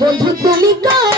বন্ধু তুমি কর